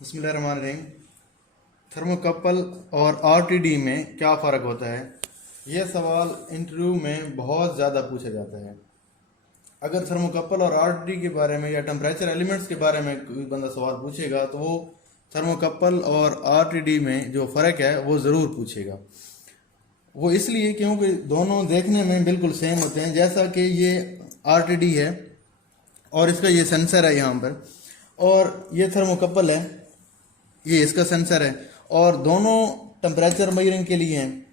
बिस्मिल्लाहिर्रहमानिर्रहीम। थर्मोकपल और आरटीडी में क्या फ़र्क होता है, यह सवाल इंटरव्यू में बहुत ज़्यादा पूछा जाता है। अगर थर्मोकपल और आरटीडी के बारे में या टेम्परेचर एलिमेंट्स के बारे में कोई बंदा सवाल पूछेगा तो वो थर्मोकपल और आरटीडी में जो फ़र्क है वो ज़रूर पूछेगा। वो इसलिए क्योंकि दोनों देखने में बिल्कुल सेम होते हैं। जैसा कि ये आरटीडी है और इसका ये सेंसर है यहाँ पर, और ये थर्मोकपल है, ये इसका सेंसर है, और दोनों टेम्परेचर मेजरिंग के लिए हैं।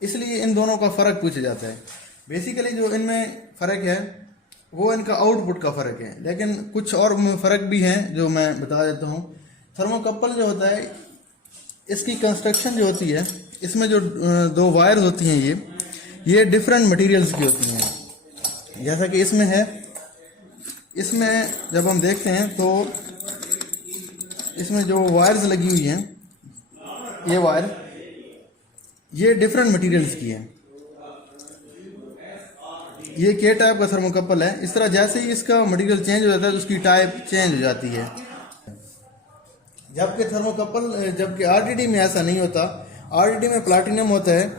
इसलिए इन दोनों का फ़र्क पूछा जाता है। बेसिकली जो इनमें फ़र्क है वो इनका आउटपुट का फ़र्क है, लेकिन कुछ और फ़र्क भी हैं जो मैं बता देता हूँ। थर्मोकपल जो होता है, इसकी कंस्ट्रक्शन जो होती है, इसमें जो दो वायर्स होती हैं ये डिफरेंट मटेरियल्स की होती हैं। जैसा कि इसमें है, इसमें जब हम देखते हैं तो इसमें जो वायर्स लगी हुई हैं, ये वायर ये डिफरेंट मटेरियल्स की है। ये के टाइप का थर्मोकपल है। इस तरह जैसे ही इसका मटेरियल चेंज हो जाता है तो उसकी टाइप चेंज हो जाती है। जबकि आरटीडी में ऐसा नहीं होता। आरटीडी में प्लाटिनम होता है,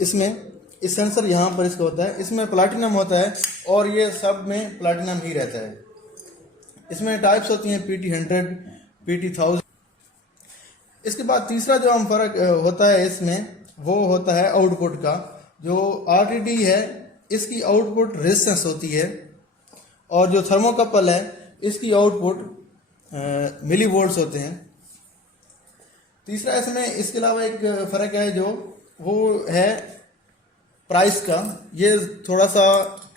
इसमें इस सेंसर यहाँ पर इसका होता है, इसमें प्लाटिनम होता है और ये सब में प्लाटिनम ही रहता है। इसमें टाइप्स होती हैं PT100, PT1000। इसके बाद तीसरा जो हम फर्क होता है इसमें, वो होता है आउटपुट का। जो आरटीडी है इसकी आउटपुट रेजिस्टेंस होती है, और जो थर्मोकपल है इसकी आउटपुट मिली वोल्ट्स होते हैं। तीसरा इसमें इसके अलावा एक फ़र्क है जो वो है प्राइस का। ये थोड़ा सा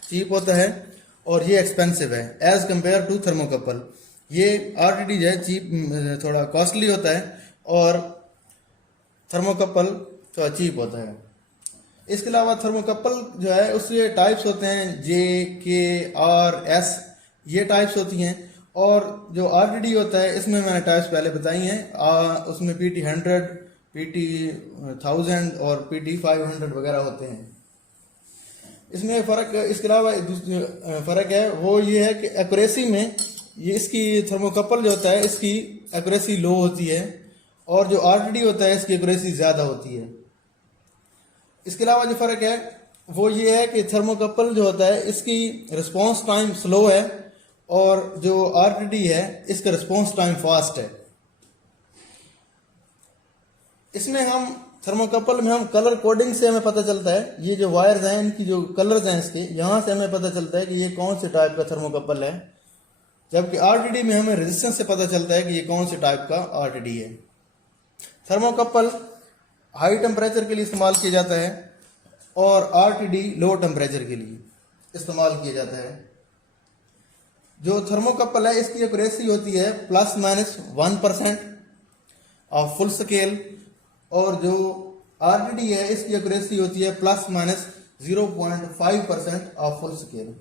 चीप होता है और ये एक्सपेंसिव है एज़ कंपेयर टू थर्मोकपल। ये आरटीडी जो है चीप, थोड़ा कॉस्टली होता है, और थर्मोकपल थोड़ा चीप होता है। इसके अलावा थर्मोकपल जो है उसके टाइप्स होते हैं JK, R, S, ये टाइप्स होती हैं। और जो आरटीडी होता है इसमें मैंने टाइप्स पहले बताई हैं। उसमें PT100, PT1000 और PT500 वगैरह होते हैं। इसमें फ़र्क, इसके अलावा फ़र्क है वो ये है कि एक्यूरेसी में ये इसकी थर्मोकपल जो होता है इसकी एक्यूरेसी लो होती है, और जो आरटीडी होता है इसकी एक्यूरेसी ज़्यादा होती है। इसके अलावा जो फ़र्क है वो ये है कि थर्मोकपल जो होता है इसकी रिस्पांस टाइम स्लो है, और जो आरटीडी है इसका रिस्पांस टाइम फास्ट है। इसमें हम थर्मोकपल में हम कलर कोडिंग से हमें पता चलता है, ये जो वायर्स हैं इनकी जो कलर्स हैं इसके, यहाँ से हमें पता चलता है कि ये कौन से टाइप का थर्मोकपल है। जबकि आरटीडी में हमें रेजिस्टेंस से पता चलता है कि ये कौन से टाइप का आरटीडी है। थर्मोकपल हाई टेम्परेचर के लिए इस्तेमाल किया जाता है, और आरटीडी लो टेम्परेचर के लिए इस्तेमाल किया जाता है। जो थर्मोकपल है इसकी एक्यूरेसी होती है ±1% ऑफ फुल स्केल, और जो आरटीडी है इसकी एक्यूरेसी होती है ±0.5% ऑफ फुल स्केल।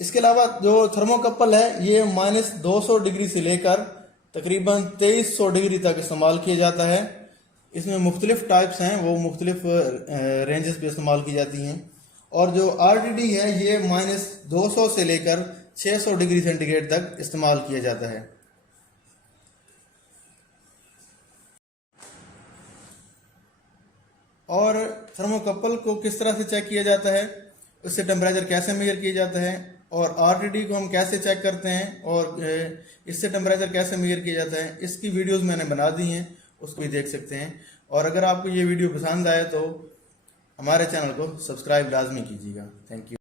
इसके अलावा जो थर्मोकपल है ये -200 डिग्री से लेकर तकरीबन 2300 डिग्री तक इस्तेमाल किया जाता है। इसमें मुख्तलिफ टाइप्स हैं, वो मुख्तलिफ रेंजेस पे इस्तेमाल की जाती हैं। और जो आरटीडी है ये -200 से लेकर 600 डिग्री सेंटीग्रेड तक इस्तेमाल किया जाता है। और थर्मोकपल को किस तरह से चेक किया जाता है, उससे टेम्परेचर कैसे मेजर किया जाता है, और आरटीडी को हम कैसे चेक करते हैं, और इससे टेम्परेचर कैसे मेजर किया जाता है, इसकी वीडियोस मैंने बना दी हैं, उसको भी देख सकते हैं। और अगर आपको ये वीडियो पसंद आए तो हमारे चैनल को सब्सक्राइब लाजमी कीजिएगा। Thank you.